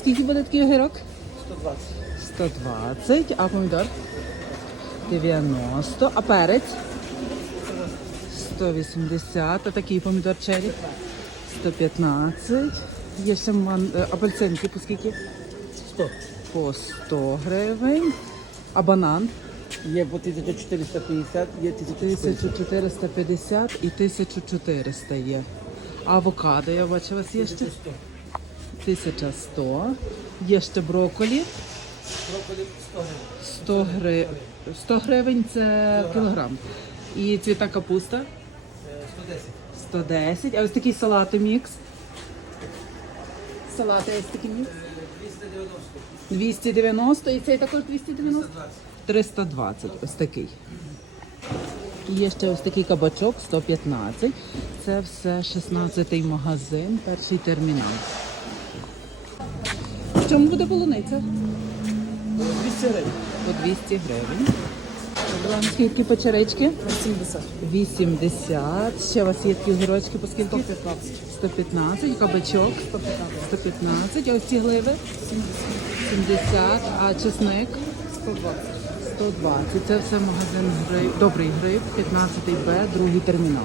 Скільки буде такий огірок? 120. 120, а помідор? 90, а перець? 180, а такий помідор черрі? 115. Є ще ман... е, апельсинки по скільки? 100. По 100 гривень. А банан? Є по 1450, є 1450. 1450 і 1400 є. А авокадо, я бачу, у вас є ще? 1100. 1100. Є ще брокколі. Брокколі 100 100 гривень. гривень. 100 гривень це кілограм. І цвіта капуста Е, 110. 110. А ось такий салати мікс. Салати ось такий мікс. 290. 290 і цей також 290? 320. 320, ось такий. І Є ще ось такий кабачок 115. Це все 16-й магазин, перший термінал. Чому буде полуниця? 200 гривень. По 200 гривень. Вам скільки печерички? 80. 80. Ще у вас є такі огірочки по скільки? 115. 115. Кабачок? 115. А ось ці гливи? 70. А чесник? 120. 120. Це все магазин гриб. Добрий гриб, 15 Б, другий термінал.